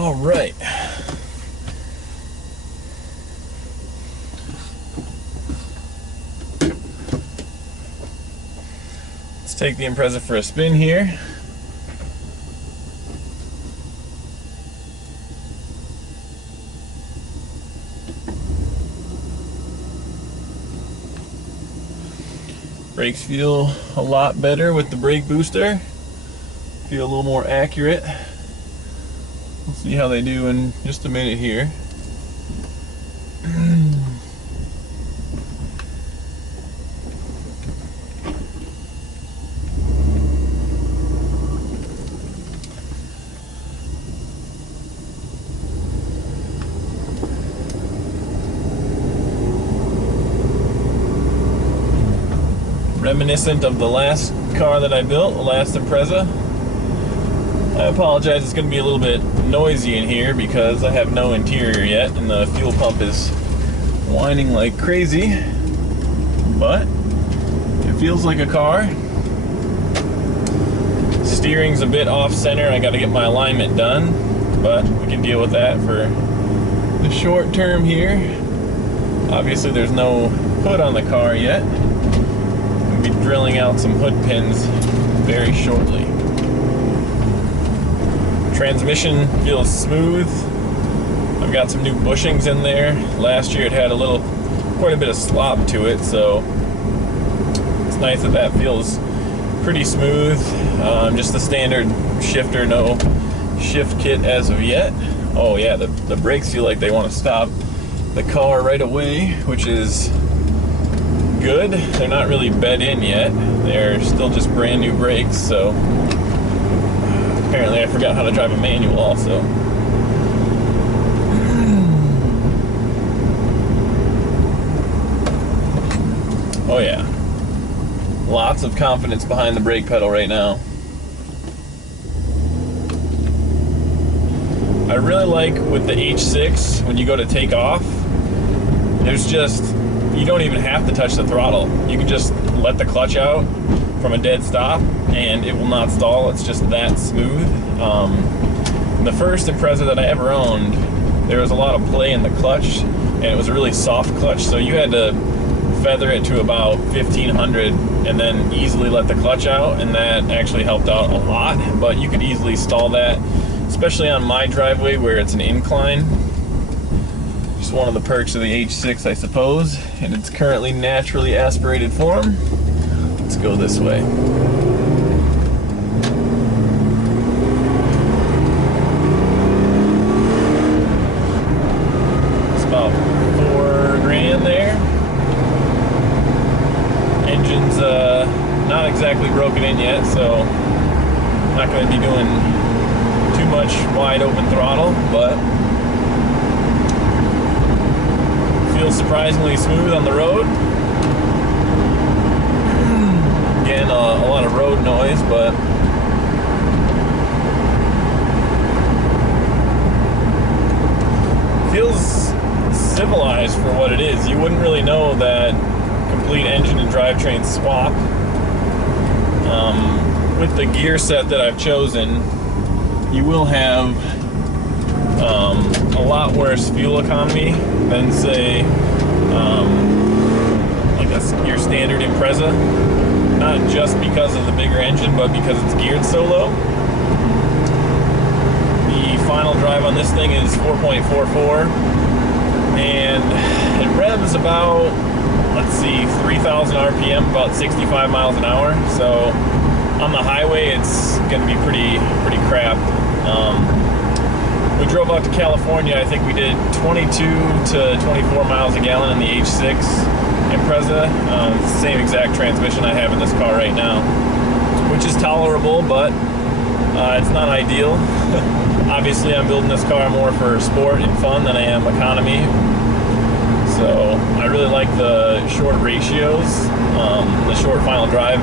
All right. Let's take the Impreza for a spin here. Brakes feel a lot better with the brake booster. Feel a little more accurate. We'll see how they do in just a minute here. Reminiscent of the last car that I built, the last Impreza. I apologize, it's going to be a little bit noisy in here because I have no interior yet and the fuel pump is whining like crazy, but it feels like a car. Steering's a bit off center, I got to get my alignment done, but we can deal with that for the short term here. Obviously there's no hood on the car yet. We'll be drilling out some hood pins very shortly. Transmission feels smooth. I've got some new bushings in there. Last year it had quite a bit of slop to it, so it's nice that feels pretty smooth. Just the standard shifter, no shift kit as of yet. Oh yeah, the brakes feel like they want to stop the car right away, which is good. They're not really bed in yet. They're still just brand new brakes, so apparently I forgot how to drive a manual also. Oh yeah. Lots of confidence behind the brake pedal right now. I really like with the H6, when you go to take off, you don't even have to touch the throttle. You can just let the clutch out from a dead stop and it will not stall. It's just that smooth. The first Impreza that I ever owned, there was a lot of play in the clutch and it was a really soft clutch, so you had to feather it to about 1500 and then easily let the clutch out, and that actually helped out a lot. But you could easily stall that, especially on my driveway where it's an incline. Just one of the perks of the H6, I suppose, and it's currently naturally aspirated form. Let's go this way. It's about $4 grand there. Engine's not exactly broken in yet, so not going to be doing too much wide open throttle, but feels surprisingly smooth on the road. Again, a lot of road noise, but feels civilized for what it is. You wouldn't really know that complete engine and drivetrain swap. With the gear set that I've chosen, you will have a lot worse fuel economy than, say, like your standard Impreza. Not just because of the bigger engine, but because it's geared so low. The final drive on this thing is 4.44, and it revs about, let's see, 3,000 RPM, about 65 miles an hour. So on the highway, it's going to be pretty crap. We drove out to California. I think we did 22 to 24 miles a gallon in the H6 Impreza. It's the same exact transmission I have in this car right now, which is tolerable, but it's not ideal. Obviously, I'm building this car more for sport and fun than I am economy. So I really like the short ratios, the short final drive.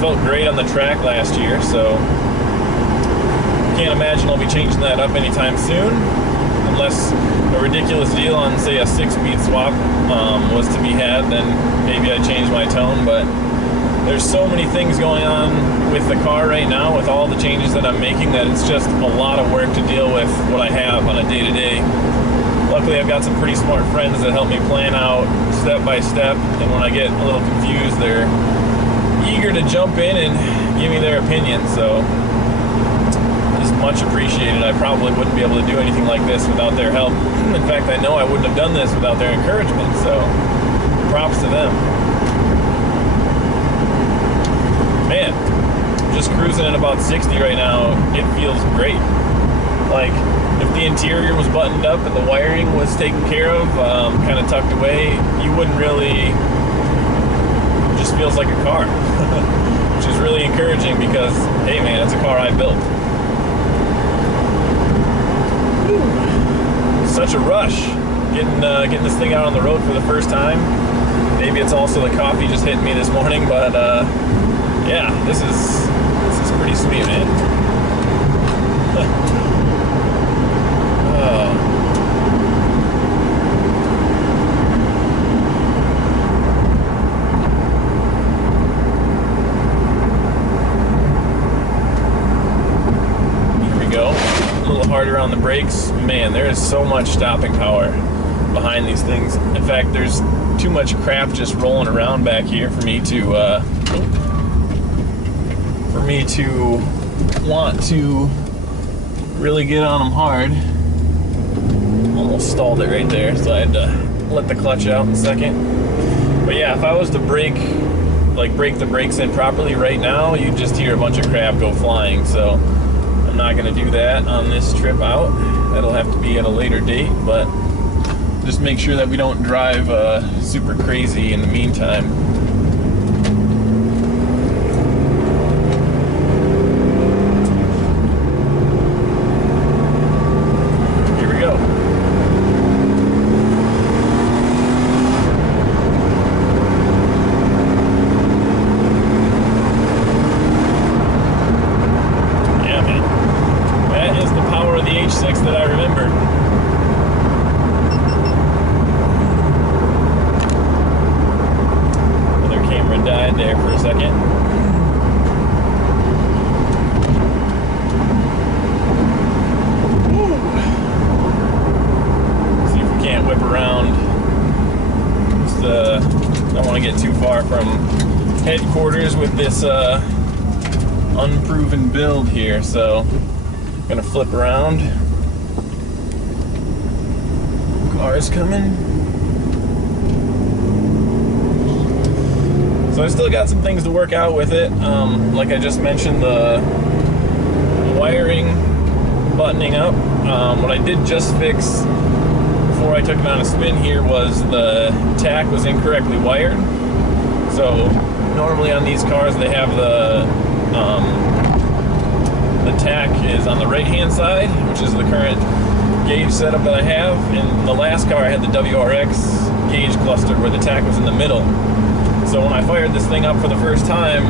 Felt great on the track last year, so can't imagine I'll be changing that up anytime soon, unless a ridiculous deal on, say, a 6-speed swap was to be had. Then maybe I'd change my tone, but there's so many things going on with the car right now, with all the changes that I'm making, that it's just a lot of work to deal with what I have on a day-to-day. Luckily, I've got some pretty smart friends that help me plan out step by step, and when I get a little confused, they're eager to jump in and give me their opinion, so just much appreciated. I probably wouldn't be able to do anything like this without their help. In fact, I know I wouldn't have done this without their encouragement, so props to them. Man, just cruising at about 60 right now, it feels great. Like, if the interior was buttoned up and the wiring was taken care of, kind of tucked away, you wouldn't really, it just feels like a car. Which is really encouraging because, hey man, it's a car I built. Whew. Such a rush getting this thing out on the road for the first time. Maybe it's also the coffee just hitting me this morning, but yeah, this is pretty sweet, man. Harder on the brakes. Man, there is so much stopping power behind these things. In fact, there's too much crap just rolling around back here for me to want to really get on them hard. Almost stalled it right there, so I had to let the clutch out in a second. But yeah, if I was to break the brakes in properly right now, you'd just hear a bunch of crap go flying. So I'm not going to do that on this trip out. That'll have to be at a later date, but just make sure that we don't drive super crazy in the meantime. Here we go. That I remember. Another camera died there for a second. Woo. See if we can't whip around. Just, don't want to get too far from headquarters with this unproven build here, so I'm gonna flip around. Cars coming. So I still got some things to work out with it. Like I just mentioned, the wiring buttoning up. What I did just fix before I took it on a spin here was the tack was incorrectly wired. So normally on these cars they have the tack is on the right hand side, which is the current gauge setup that I have. In the last car I had the WRX gauge cluster where the tack was in the middle. So when I fired this thing up for the first time,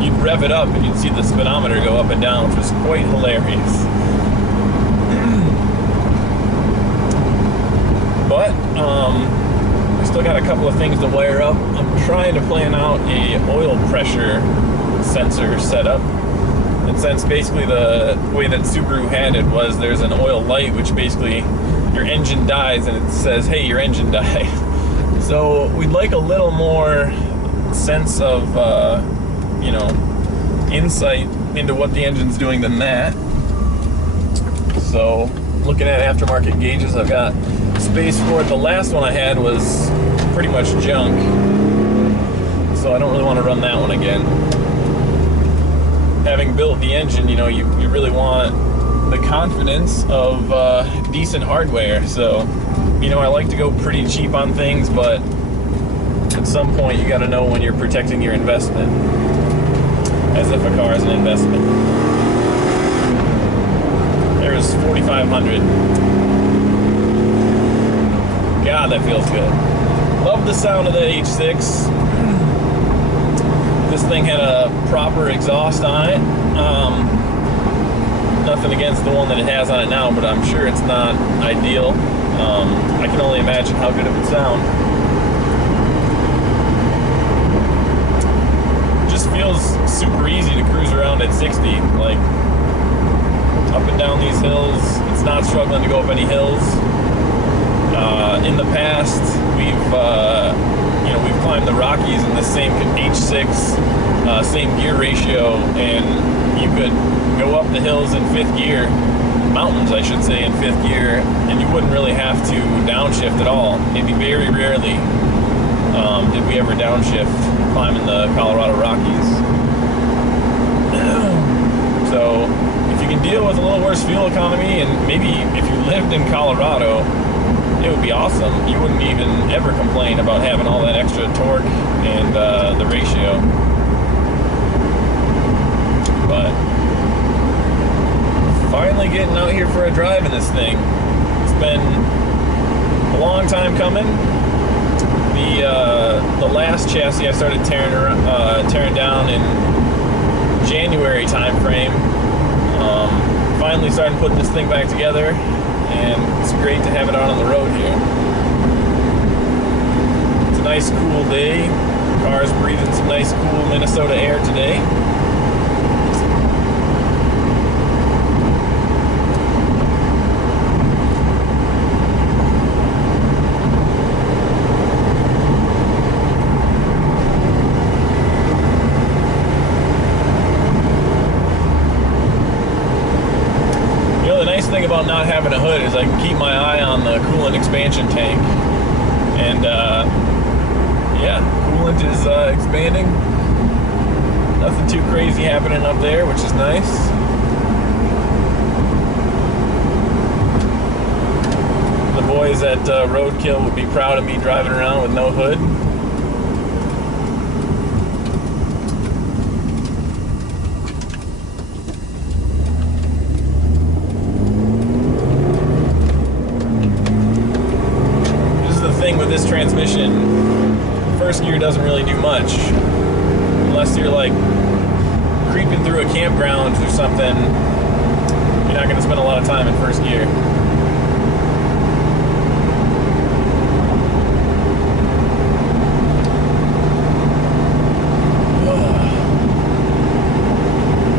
you'd rev it up and you'd see the speedometer go up and down, which was quite hilarious. But I still got a couple of things to wire up. I'm trying to plan out a oil pressure sensor setup. And since basically the way that Subaru had it was there's an oil light which basically your engine dies and it says, hey, your engine died. So we'd like a little more sense of, insight into what the engine's doing than that. So looking at aftermarket gauges, I've got space for it. The last one I had was pretty much junk, so I don't really want to run that one again. Having built the engine, you really want the confidence of decent hardware. So, I like to go pretty cheap on things, but at some point you got to know when you're protecting your investment, as if a car is an investment. There's 4,500. God, that feels good. Love the sound of that H6. This thing had a proper exhaust on it. Nothing against the one that it has on it now, but I'm sure it's not ideal. I can only imagine how good it would sound. super easy to cruise around at 60. Like, up and down these hills, it's not struggling to go up any hills. In the past, we've climbed the Rockies in the same H6, same gear ratio, and you could go up the hills in 5th gear, mountains I should say, in 5th gear, and you wouldn't really have to downshift at all. Maybe very rarely did we ever downshift climbing the Colorado Rockies. So if you can deal with a little worse fuel economy, and maybe if you lived in Colorado, it would be awesome. You wouldn't even ever complain about having all that extra torque and the ratio. But finally getting out here for a drive in this thing. It's been a long time coming. The last chassis I started tearing down in January time frame. Finally starting to put this thing back together, and it's great to have it out on the road here. It's a nice cool day. The car's breathing some nice cool Minnesota air today. Thing about not having a hood is I can keep my eye on the coolant expansion tank, and yeah, coolant is expanding. Nothing too crazy happening up there, which is nice. The boys at Roadkill would be proud of me driving around with no hood. This transmission, first gear doesn't really do much unless you're like creeping through a campground or something. You're not going to spend a lot of time in first gear.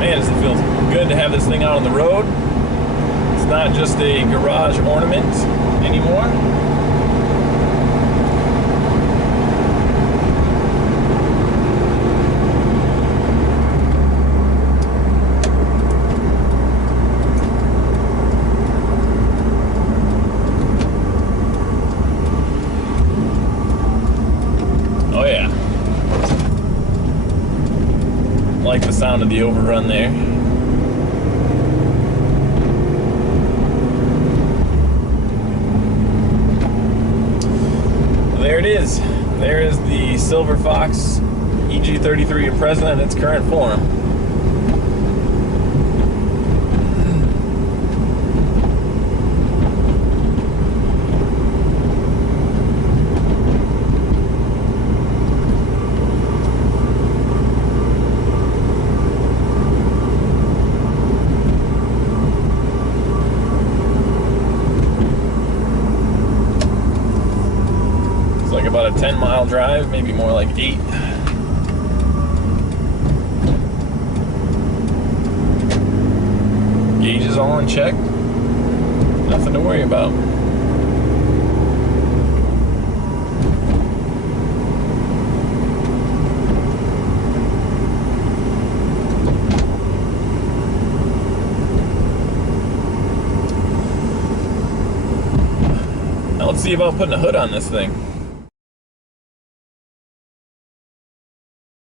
Man, does it feel good to have this thing out on the road. It's not just a garage ornament anymore. Like the sound of the overrun there. There it is. There is the Silver Fox EG33 Impreza in its current form. About a 10-mile drive, maybe more like 8. Gauge is all in check. Nothing to worry about. Now let's see about putting a hood on this thing.